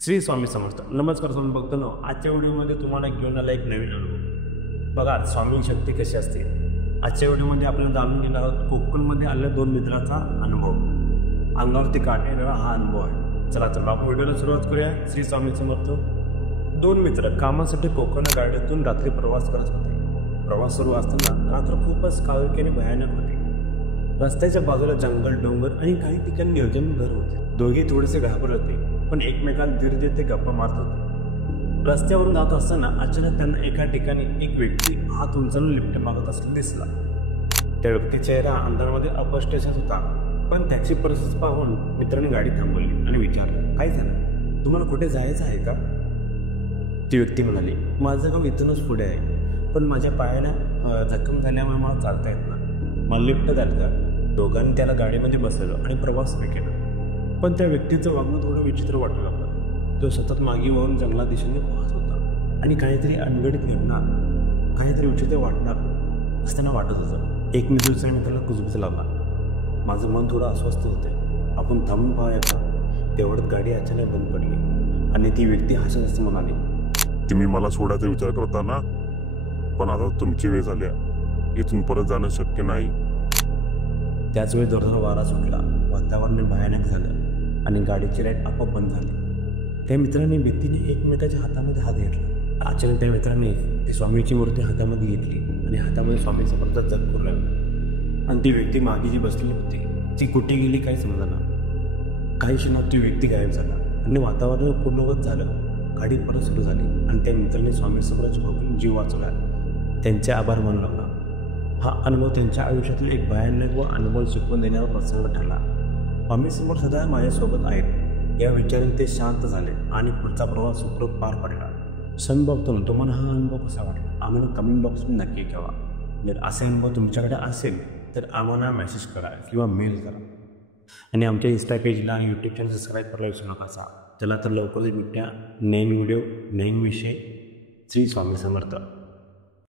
श्री स्वामी समर्थ. नमस्कार स्वामी भक्तांनो, आजच्या व्हिडिओमध्ये तुम्हाला घेऊन आला एक नवीन अनुभव. बघा स्वामी शक्ती कशी असते. आजच्या व्हिडिओमध्ये आपल्याला जाणून घेणार आहोत कोकणमध्ये आलेल्या दोन मित्राचा अनुभव. अंगावरती काटे येणारा हा अनुभव आहे. चला तर आपण व्हिडिओला सुरुवात करूया. श्री स्वामी समर्थ. दोन मित्र कामासाठी कोकण गाड्यातून रात्री प्रवास करत होते. प्रवास सुरू असताना रात्र खूपच काळोखी आणि भयानक होती. रस्त्याच्या बाजूला जंगल, डोंगर आणि काही ठिकाणी निर्जन घर होते. दोघे थोडेसे घाबरले होते, पण एकमेकांना धीर देत ते गप्पा मारत होते. रस्त्यावरून जात असताना अचानक त्यांना एका ठिकाणी एक व्यक्ती हात उंचावून लिफ्ट मागत असलेला दिसला. त्या व्यक्तीचा चेहरा अंधारामध्ये अपस्टेशच होता, पण त्याची परिस्थिती पाहून मित्रांनी गाडी थांबवली आणि विचारलं, काय झालं, तुम्हाला कुठे जायचं आहे का? ती व्यक्ती म्हणाली, माझं गाव इथूनच पुढे आहे, पण माझ्या पायाला जखम झाल्यामुळे मला चालता येत नाही. मला लिफ्ट द्याल का? दोघांनी त्याला गाडीमध्ये बसवलं आणि प्रवास सुरू केला. पण त्या व्यक्तीचं वागणं थोडं विचित्र वाटू लागलं. तो सतत मागे वळून जंगला दिशेने पाहत होता आणि काहीतरी अनगडित घडणार, काहीतरी विचित्र वाटणार असताना वाटत होतं. एक मित्र दुसऱ्या मित्राला कुजबूज लावला. माझं मन थोडं अस्वस्थ होते. आपण थांबून पाहूया का? तेवढ्यात गाडी अचानक बंद पडली आणि ती व्यक्ती हसत हसत म्हणाली, तुम्ही मला सोडायचा विचार करता ना, पण आता तुमची वेळ झाली. इथून परत जाणं शक्य नाही. त्याच वेळी जोरदार वारा सुटला. वातावरण भयानक झालं आणि गाडीची लाईट आपोआप बंद झाली. त्या मित्रांनी भीतीने एकमेकाच्या हातामध्ये हात घेतला. अचानक त्या मित्रांनी ती स्वामीची मूर्ती हातामध्ये घेतली आणि हातामध्ये स्वामी समर्थ जप करू लागला. आणि ती व्यक्ती मागे जी बसलेली होती ती कुठे गेली काही समजलं. काही क्षणात ती व्यक्ती गायब झाला आणि वातावरण पूर्णवत झालं. गाडी परत सुरू झाली आणि त्या मित्रांनी स्वामी समर्थाच्या कृपेने जीव वाचवला. त्यांचे आभार मानू लागला. हा अनुभव त्यांच्या आयुष्यातील एक भयानक व अनुभव शिकवून देणारा प्रसंग ठरला. स्वामी समर्थ सदा माझ्यासोबत आहेत या विचाराने ते शांत झाले आणि पुढचा प्रवास सुखरूप पार पडला. स्वामी भक्तांनो, तुम्हाला हा अनुभव कसा वाटला आम्हाला कमेंट बॉक्समध्ये नक्की कळवा. जर असे अनुभव तुमच्याकडे असेल तर आम्हाला मेसेज करा किंवा मेल करा. आणि आमच्या इंस्टा पेजला आणि यूट्यूब चॅनल सबस्क्राईब करायला विसरू नका. चला तर लवकरच भेटूया नवीन व्हिडिओ, नवीन विषय. श्री स्वामी समर्थ.